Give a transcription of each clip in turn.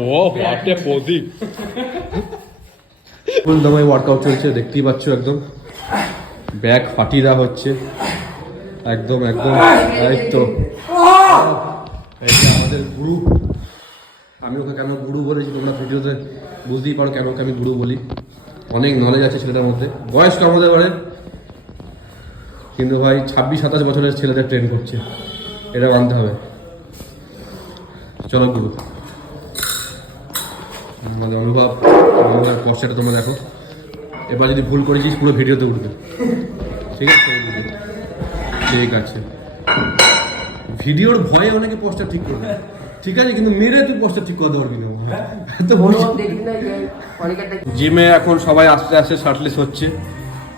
ও বাটে প্রদীপ ফুল দমে ওয়ার্কআউট চলছে, দেখতেই পাচ্ছ। একদম ব্যাক ফাটিয়ে দেওয়া হচ্ছে একদম একদম। এই তো এইটা আমাদের গুরু। আমি ওকে কেন গুরু বলেছি তোমরা ভিডিওতে বুঝতেই পারো কেন ওকে আমি গুরু বলি। অনেক নলেজ আছে ছেলেটার মধ্যে, বয়স কম হতে পারে কিন্তু ভাই 26-27 বছরের ছেলেদের ট্রেন করছে, এটা মানতে হবে। চলো গুরু, আমাদের অনুভব কষ্টটা তোমরা দেখো। এবার যদি ভুল করেছিস পুরো ভিডিওতে উঠবে, ঠিক আছে? ঠিক আছে, ভিডিওর ভয়ে অনেকে পোস্টার ঠিক করবে, ঠিক আছে, কিন্তু মেরে তুই পোস্টার ঠিক করতে পারবি না। জিমে এখন সবাই আস্তে আস্তে শার্টলেস হচ্ছে,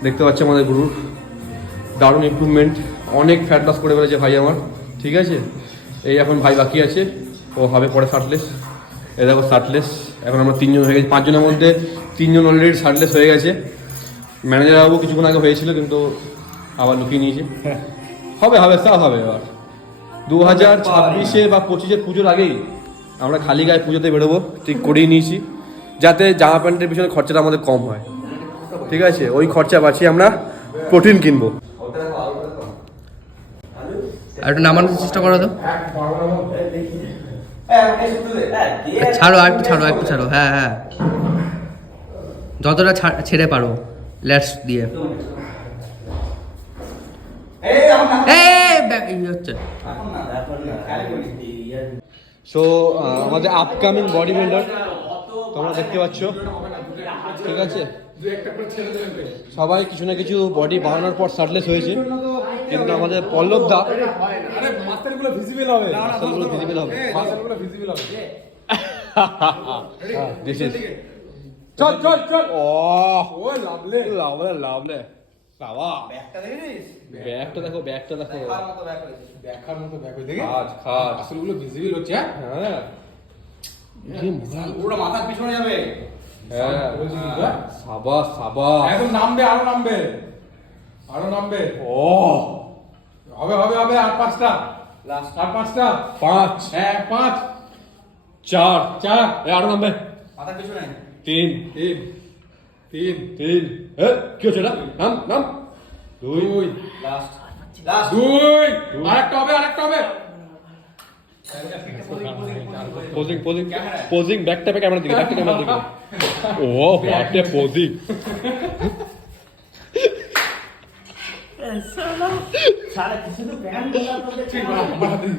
দেখতে পাচ্ছি আমাদের গুরুর দারুণ ইমপ্রুভমেন্ট, অনেক ফ্যাট লস করে ফেলেছে ভাই আমার, ঠিক আছে? এই এখন ভাই বাকি আছে, ও হবে পরে শার্টলেস। এ দেখো শার্টলেস, এখন আমরা 3 জন হয়ে গেছি, 5 জনের মধ্যে 3 জন অলরেডি শার্টলেস হয়ে গেছে। ম্যানেজার বাবু কিছুক্ষণ আগে হয়েছিল কিন্তু আবার লুকিয়ে নিয়েছে। হবে হবে সব হবে। এবার 2026-এ বা 25-এর পুজোর আগেই আমরা খালি গায়ে পুজোতে বেরোবো, ঠিক করেই নিয়েছি, যাতে জামা প্যান্টের পিছনে খরচাটা আমাদের কম হয়, ঠিক আছে? ওই খরচা বাঁচিয়ে আমরা প্রোটিন কিনবো। আর একটু নামানোর চেষ্টা করো তো, ছাড়ো আর একটু ছাড়ো, একটু ছাড়ো, হ্যাঁ হ্যাঁ, যতটা ছেড়ে পারো লেটস দিয়ে। হচ্ছে সো আমাদের আপকামিং বডি বিল্ডার তোমরা দেখতে পাচ্ছ, ঠিক আছে? সবাই কিছু না কিছু বডি বানানোর পর শার্টলেস হয়েছে, কিন্তু আমাদের পল্লব দা মাসেলগুলো ভিজিবল হবে, মাসেলগুলো ভিজিবল হবে, মাসেলগুলো ভিজিবল হবে। দিস ইজ চল চল চল। ও লাভলে লাভলে লাভলে বাবা, ব্যাগটা দেখিস? ব্যাগটা দেখো, ব্যাগটা দেখো, ব্যাগের মতো ব্যাগ হই দেখি। খাট খাট আসলগুলো ভিজিবল হচ্ছে। হ্যাঁ পুরো মাথার পিছনে যাবে। হ্যাঁ সাবাস সাবাস, একদম নামবে, আরো নামবে, আরো নামবে। ও হবে হবে হবে, আর 5টা লাস্ট, আর 5টা, 5, হ্যাঁ 5, 4 4, আরো নামবে মাথার পিছনে। 3 3 3 3, এ কি হচ্ছে এটা? নাম নাম 2 লাস্ট লাস্ট 2, আরেকটা হবে, আরেকটা হবে। পোজিং পোজিং পোজিং, ব্যাকটা পে ক্যামেরা দিকে, ব্যাকটা ক্যামেরা দিকে। ও বাটে পোজিং, সারা কিছু তো প্যান বলা তো ঠিক, বাবা দিন